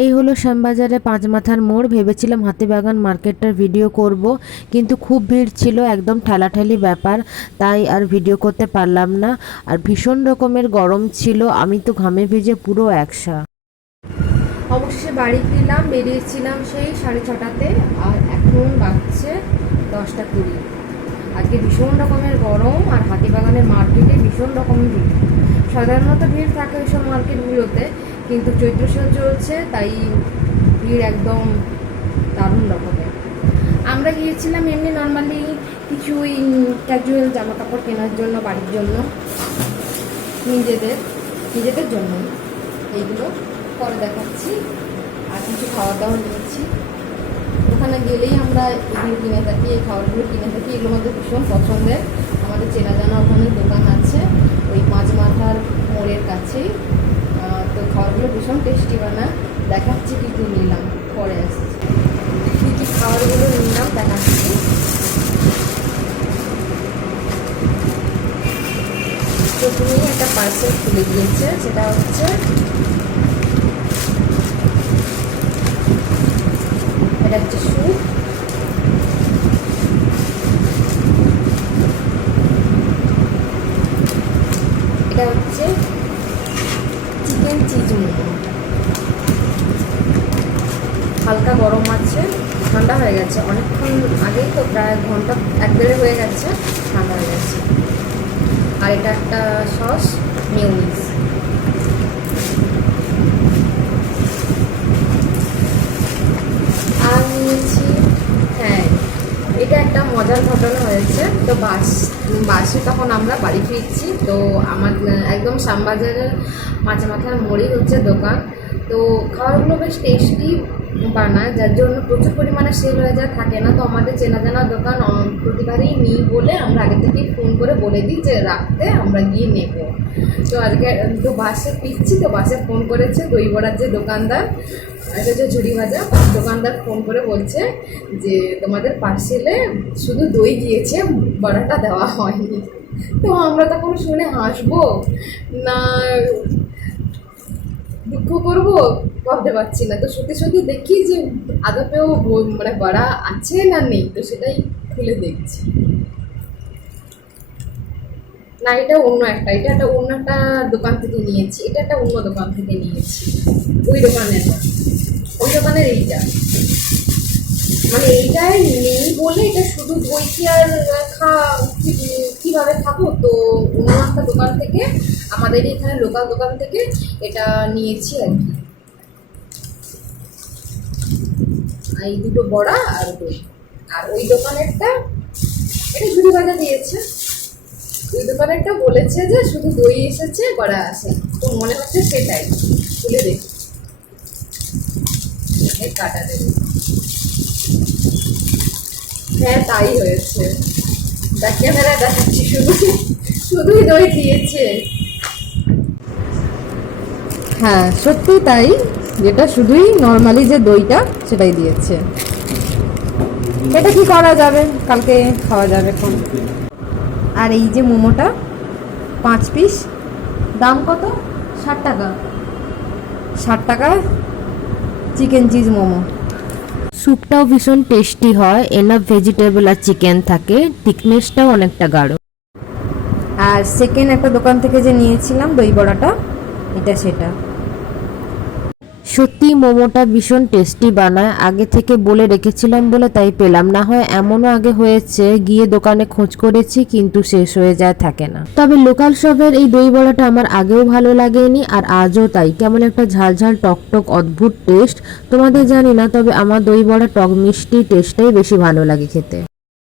এই হলো শ্যামবাজারে পাঁচ মাথার মোড়। ভেবেছিলাম হাতিবাগান মার্কেটটার ভিডিও করব, কিন্তু খুব ভিড় ছিল, একদম ঠেলাঠেলি ব্যাপার, তাই আর ভিডিও করতে পারলাম না। আর ভীষণ রকমের গরম ছিল, আমি তো ঘামে ভিজে পুরো একসা। অবশেষে বাড়ি ফিরলাম, বেরিয়েছিলাম সেই সাড়ে ছটাতে, আর এখন বাজছে দশটা কুড়ি। আজকে ভীষণ রকমের গরম, আর হাতিবাগানের মার্কেটে ভীষণ রকম ভিড়। সাধারণত ভিড় থাকে ওইসব মার্কেটগুলোতে কিন্তু চৈত্র সেল চলছে, তাই ভিড় একদম দারুণ রকমের। আমরা গিয়েছিলাম এমনি নর্মালি কিছু ওই ক্যাজুয়াল জামা কাপড় কেনার জন্য, বাড়ির জন্য। নিজেদের নিজেদের জন্য এইগুলো পরে দেখাচ্ছি। আর কিছু খাওয়া দাওয়া নিয়েছি। ওখানে গেলেই আমরা এগুলো কিনে থাকি, এই খাবারগুলো কিনে থাকি। এগুলো আমাদের ভীষণ পছন্দের। আমাদের চেনা জানা ওখানে দোকান আছে। ওই মাছ মাথার মোড়ের কাছেই। ভীষণ টেস্টি বানা দেখাচ্ছি কী কী নিলাম, পরে আসছি। কী কী খাবারগুলো নিলাম, দেখাচ্ছি। প্রথমেই একটা পার্সেল খুলে দিয়েছে, সেটা হচ্ছে হচ্ছে স্যুপ এটা হচ্ছে চিকেন চিজ মোমো হালকা গরম আছে, ঠান্ডা হয়ে গেছে। অনেকক্ষণ আগেই তো প্রায় ঘণ্টা এক দেড়ে হয়ে গেছে, ঠান্ডা হয়ে গেছে। আর এটা একটা সস মিউনিস আর নিয়েছি হ্যাঁ এটা একটা মজার ঘটনা হয়েছে। তো বাস, বাসে তখন আমরা বাড়ি ফিরছি। তো আমার, একদম শ্যামবাজারের মাঝে মাথার মোড়েই হচ্ছে দোকান। তো খাবারগুলো বেশ টেস্টি বানায়, যার জন্য প্রচুর পরিমাণে সেল হয়ে যায়, থাকে না। তো আমাদের চেনা জানা দোকান প্রতিবারই নিই বলে আমরা আগে থেকেই ফোন করে বলে দিই যে রাখতে আমরা গিয়ে নেব। তো আজকে তো বাসে পিচ্ছি তো বাসে ফোন করেছে দই বড়ার যে দোকানদার, এটা হচ্ছে ঝুড়ি ভাজা। দোকানদার ফোন করে বলছে যে, তোমাদের পার্সেলে শুধু দই গিয়েছে, বড়াটা দেওয়া হয়নি। তো আমরা তখন শুনে হাসবো, না দুঃখ করব ভাবতে পারছি না। তো সত্যি সত্যি দেখি যে আদপেও মানে বড়া আছে না নেই, তো সেটাই খুলে দেখছি। না, এটা অন্য একটা, এটা একটা অন্য একটা দোকান থেকে নিয়েছি, এটা একটা অন্য দোকান থেকে নিয়েছি, ওই দোকানের। ওই দোকানের এইটা। মানে এইটাই নেই বলে এটা শুধু দই কি আর খা কি- কীভাবে খাব? তো অন্য একটা দোকান থেকে আমাদের এখানে লোকাল দোকান থেকে এটা নিয়েছি আর কি। এই দুটো বড়া আর দই। আর ওই দোকানেরটা, এটা ঝুড়ি ভাজা দিয়েছে। ওই দোকানেরটা বলেছে যে শুধু দই এসেছে, বড়া আসে তো মনে হচ্ছে সেটাই। খুলে দেখি। কাটা দেবে। হ্যাঁ তাই হয়েছে। দেখ ক্যামেরা দেখাচ্ছি শুধু, শুধুই দই দিয়েছে হ্যাঁ সত্যি তাই, যেটা শুধুই নর্মালি যে দইটা, সেটাই দিয়েছে। এটা কি করা যাবে? কালকে খাওয়া যাবে এখন। আর এই যে মোমোটা, পাঁচ পিস, দাম কত? ষাট টাকা। ষাট টাকা চিকেন চিজ মোমো। স্যুপটাও ভীষণ টেস্টি হয় এনাফ ভেজিটেবল আর চিকেন থাকে থিকনেসটাও অনেকটা গাঢ়। আর সেকেন্ড একটা দোকান থেকে যে নিয়েছিলাম, দই বড়াটা, এটা সেটা। সত্যি মোমোটা ভীষণ টেস্টি বানায়। আগে থেকে বলে রেখেছিলাম বলে তাই পেলাম। না হয় এমনও আগে হয়েছে, গিয়ে দোকানে খোঁজ করেছি, কিন্তু শেষ হয়ে যায়, থাকে না। তবে লোকাল শপের এই দই বড়াটা আমার আগেও ভালো লাগেনি, আর আজও তাই। কেমন একটা ঝাল ঝাল টক টক অদ্ভুত টেস্ট। তোমাদের জানি না, তবে আমার দই বড়া টক মিষ্টি টেস্টটাই বেশি ভালো লাগে খেতে।